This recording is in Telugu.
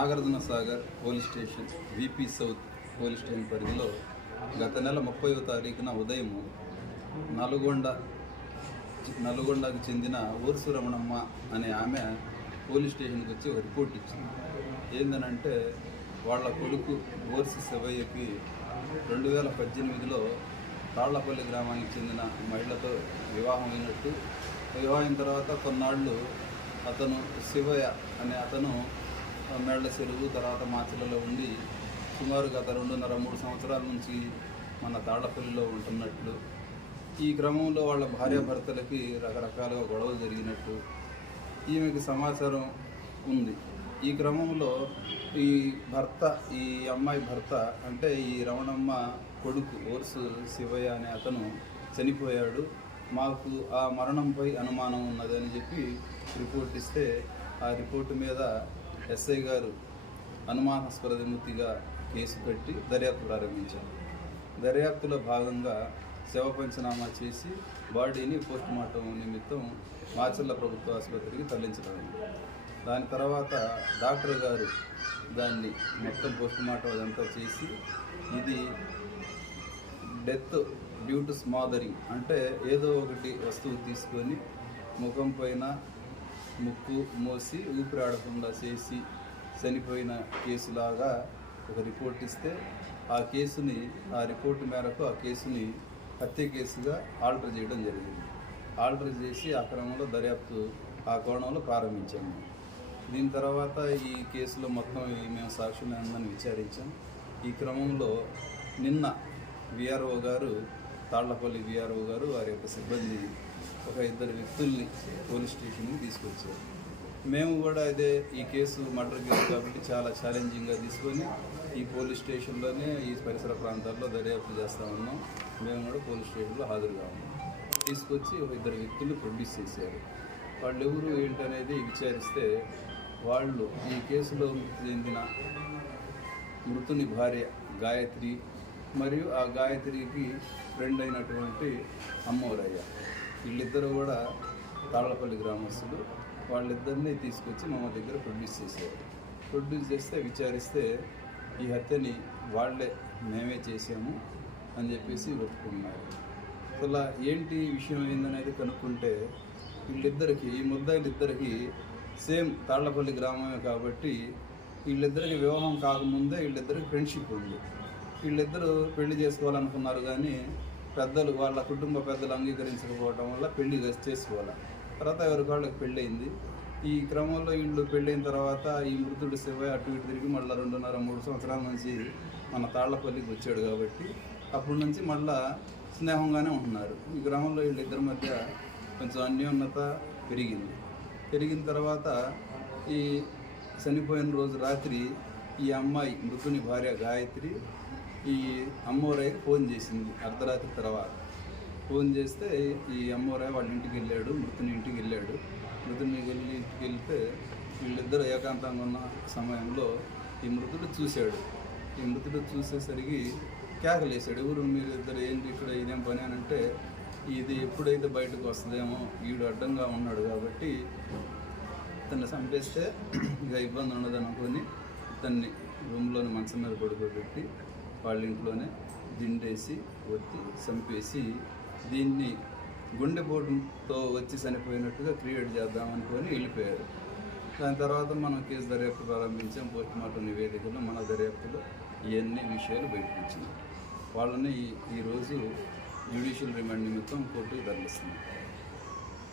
Nagarjuna Sagar police station VP south police station పరిధిలో గత నెల 30వ తారీఖున ఉదయం నల్గొండకు చెందిన ఊర్సు రమణమ్మ అనే ఆమె పోలీస్ స్టేషన్కి వచ్చి ఒక రిపోర్ట్ ఇచ్చింది. ఏందనంటే వాళ్ళ కొడుకు ఊర్సు శివయ్యకి 2018లో తాళ్లపల్లి గ్రామానికి చెందిన మహిళతో వివాహం అయినట్టు, వివాహం తర్వాత కొన్నాళ్ళు అతను శివయ్య అనే అతను మేళ్ల చెరువు తర్వాత మాచలలో ఉండి సుమారు గత 2.5-3 సంవత్సరాల నుంచి మన తాళ్లపల్లిలో ఉంటున్నట్లు, ఈ క్రమంలో వాళ్ళ భార్యాభర్తలకి రకరకాలుగా గొడవలు జరిగినట్టు ఈమెకి సమాచారం ఉంది. ఈ క్రమంలో ఈ అమ్మాయి భర్త అంటే ఈ రమణమ్మ కొడుకు ఊర్సు శివయ్య అనే అతను చనిపోయాడు, మాకు ఆ మరణంపై అనుమానం ఉన్నదని చెప్పి రిపోర్ట్ ఇస్తే ఆ రిపోర్టు మీద ఎస్ఐ గారు అనుమానాస్పద విముక్తిగా కేసు పెట్టి దర్యాప్తు ప్రారంభించారు. దర్యాప్తులో భాగంగా శవ పంచనామా చేసి బాడీని పోస్టుమార్టం నిమిత్తం మాచర్ల ప్రభుత్వ ఆసుపత్రికి తరలించడం. దాని తర్వాత డాక్టర్ గారు దాన్ని మొత్తం పోస్టుమార్టం అదంతా చేసి ఇది డెత్ డ్యూ టు స్మాదరింగ్ అంటే ఏదో ఒకటి వస్తువు తీసుకొని ముఖం పైన ముక్కు మోసి ఊపిరి ఆడకుండా చేసి చనిపోయిన కేసులాగా ఒక రిపోర్ట్ ఇస్తే ఆ రిపోర్టు మేరకు ఆ కేసుని హత్య కేసుగా ఆల్టర్ చేయడం జరిగింది. ఆల్టర్ చేసి ఆ క్రమంలో దర్యాప్తు ఆ కోణంలో ప్రారంభించాము. దీని తర్వాత ఈ కేసులో మొత్తం మేము సాక్షులు ఉందని విచారించాం. ఈ క్రమంలో నిన్న విఆర్ఓ గారు, తాళ్లపల్లి విఆర్ఓ గారు వారి యొక్క సిబ్బంది ఒక 2 వ్యక్తుల్ని పోలీస్ స్టేషన్కి తీసుకొచ్చారు. మేము కూడా ఈ కేసు మర్డర్ కేసు కాబట్టి చాలా ఛాలెంజింగ్గా తీసుకొని ఈ పోలీస్ స్టేషన్లోనే ఈ పరిసర ప్రాంతాల్లో దర్యాప్తు చేస్తూ ఉన్నాం. మేము కూడా పోలీస్ స్టేషన్లో హాజరుగా ఉన్నాం. తీసుకొచ్చి ఒక 2 వ్యక్తులు ప్రొడ్యూస్ చేశారు. వాళ్ళు ఎవరు ఏంటనేది విచారిస్తే వాళ్ళు ఈ కేసులో చెందిన మృతుని భార్య గాయత్రి మరియు ఆ గాయత్రికి ఫ్రెండ్ అయినటువంటి అమ్మోరయ్య, వీళ్ళిద్దరూ కూడా తాళ్లపల్లి గ్రామస్తులు. వాళ్ళిద్దరినీ తీసుకొచ్చి మా దగ్గర ప్రొడ్యూస్ చేశారు. ప్రొడ్యూస్ చేస్తే విచారిస్తే ఈ హత్యని మేమే చేసాము అని చెప్పేసి ఒప్పుకున్నారు. అలా ఏంటి విషయం ఏందనేది కనుక్కుంటే ఈ ముద్దాయిలిద్దరికి సేమ్ తాళ్లపల్లి గ్రామమే కాబట్టి వీళ్ళిద్దరికి వివాహం కాకముందే వీళ్ళిద్దరికి ఫ్రెండ్షిప్ ఉంది. వీళ్ళిద్దరూ పెళ్లి చేసుకోవాలనుకున్నారు కానీ వాళ్ళ కుటుంబ పెద్దలు అంగీకరించకపోవడం వల్ల పెళ్లి చేసుకోవాలి. తర్వాత ఎవరికి వాళ్ళకి పెళ్ళయింది. ఈ క్రమంలో వీళ్ళు పెళ్ళైన తర్వాత ఈ మృతుడు శివయ్య అటు ఇటు తిరిగి మళ్ళీ 2.5-3 సంవత్సరాల నుంచి మన తాళ్లపల్లికి వచ్చాడు కాబట్టి అప్పటి నుంచి మళ్ళా స్నేహంగానే ఉంటున్నారు. ఈ గ్రామంలో వీళ్ళిద్దరి మధ్య కొంచెం అన్యోన్యత పెరిగిన తర్వాత ఈ చనిపోయిన రోజు రాత్రి ఈ అమ్మాయి మృతుని భార్య గాయత్రి ఈ అమ్మోరయ్యకి ఫోన్ చేసింది. అర్ధరాత్రి తర్వాత ఫోన్ చేస్తే ఈ అమ్మోరయ్య వాళ్ళ ఇంటికి వెళ్ళాడు, మృతుని ఇంటికి వెళ్ళాడు. మృతుని ఇంటికి వెళ్తే వీళ్ళిద్దరూ ఏకాంతంగా ఉన్న సమయంలో ఈ మృతుడు చూశాడు. ఈ మృతుడు చూసేసరికి కేకలేశాడు, ఎవరు మీరు ఇద్దరు ఏంటి ఇక్కడ ఇదేం పని అని అంటే, ఇది ఎప్పుడైతే బయటకు వస్తుందేమో వీడు అడ్డంగా ఉన్నాడు కాబట్టి ఇతన్ని చంపేస్తే ఇక ఇబ్బంది ఉండదని అనుకొని ఇతన్ని రూమ్లోని మంచం మీద పడుకోబెట్టి వాళ్ళ ఇంట్లోనే దిండేసి ఒత్తి చంపేసి దీన్ని గుండెపోటుతో వచ్చి చనిపోయినట్టుగా క్రియేట్ చేద్దామనుకొని వెళ్ళిపోయారు. దాని తర్వాత మనం కేసు దర్యాప్తు ప్రారంభించాం. పోస్టుమార్టం నివేదికలో మన దర్యాప్తులో ఇవన్నీ విషయాలు బయటకు వచ్చినాయి. వాళ్ళని ఈరోజు జ్యుడిషియల్ రిమాండ్ నిమిత్తం కోర్టుకు తరలిస్తున్నాం.